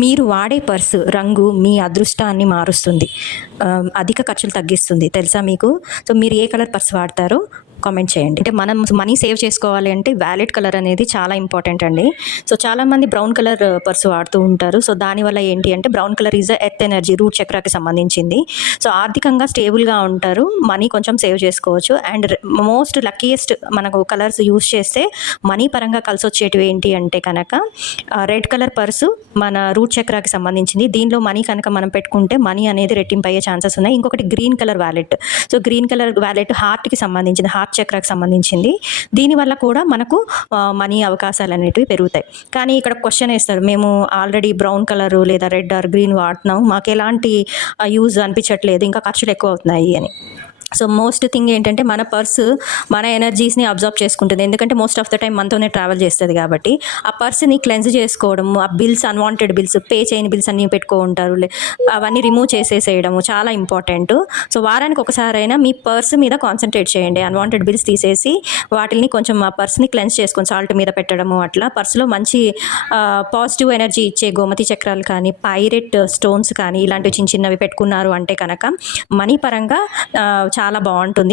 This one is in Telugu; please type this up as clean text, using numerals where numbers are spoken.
మీరు వాడే పర్సు రంగు మీ అదృష్టాన్ని మారుస్తుంది. అధిక ఖర్చులు తగ్గిస్తుంది. తెలుసా మీకు? సో, మీరు ఏ కలర్ పర్స్ వాడతారో కామెంట్ చేయండి. అంటే మనం మనీ సేవ్ చేసుకోవాలి అంటే వాలెట్ కలర్ అనేది చాలా ఇంపార్టెంట్ అండి. సో, చాలామంది బ్రౌన్ కలర్ పర్స్ వాడుతూ ఉంటారు. సో, దానివల్ల ఏంటి అంటే brown colour is earth energy, root చక్రాకి సంబంధించింది. సో, ఆర్థికంగా స్టేబుల్‌గా ఉంటారు. మనీ కొంచెం సేవ్ చేసుకోవచ్చు. అండ్ మోస్ట్ లక్కీయెస్ట్ మనకు కలర్స్ యూజ్ చేస్తే మనీ పరంగా కలిసొచ్చేటివి ఏంటి అంటే కనుక రెడ్ కలర్ పర్సు మన రూట్ చక్రాకి సంబంధించింది. దీనిలో మనీ కనుక మనం పెట్టుకుంటే మనీ అనేది రెట్టింపు అయ్యే ఛాన్సెస్ ఉన్నాయి. ఇంకొకటి green colour wallet. So, green colour wallet హార్ట్‌కి సంబంధించింది, హార్ట్ చక్రాకి సంబంధించింది. దీనివల్ల కూడా మనకు మనీ అవకాశాలు అనేటివి పెరుగుతాయి. కానీ ఇక్కడ క్వశ్చన్ వేస్తారు, మేము ఆల్రెడీ బ్రౌన్ కలరు లేదా రెడ్ ఆర్ గ్రీన్ వాడుతున్నాం, మాకు ఎలాంటి యూజ్ అనిపించట్లేదు, ఇంకా ఖర్చులు ఎక్కువ అవుతున్నాయి అని. సో, మోస్ట్ థింగ్ ఏంటంటే మన పర్సు మన ఎనర్జీస్ని అబ్జర్వ్ చేసుకుంటుంది. ఎందుకంటే మోస్ట్ ఆఫ్ ద టైం మనతోనే ట్రావెల్ చేస్తుంది కాబట్టి ఆ పర్స్ని క్లెన్స్ చేసుకోవడము, ఆ బిల్స్, అన్వాంటెడ్ బిల్స్, పే చేయని బిల్స్ అన్నీ పెట్టుకో ఉంటారు, అవన్నీ రిమూవ్ చేసేసేయడము చాలా ఇంపార్టెంట్. సో, వారానికి ఒకసారైనా మీ పర్స్ మీద కాన్సన్ట్రేట్ చేయండి. అన్వాంటెడ్ బిల్స్ తీసేసి వాటిని కొంచెం ఆ పర్స్ని క్లెన్స్ చేసుకొని సాల్ట్ మీద పెట్టడము, అట్లా పర్సులో మంచి పాజిటివ్ ఎనర్జీ ఇచ్చే గోమతి చక్రాలు కానీ, పైరెట్ స్టోన్స్ కానీ ఇలాంటివి చిన్న చిన్నవి పెట్టుకున్నారు అంటే కనుక మనీ పరంగా చాలా బాగుంటుంది.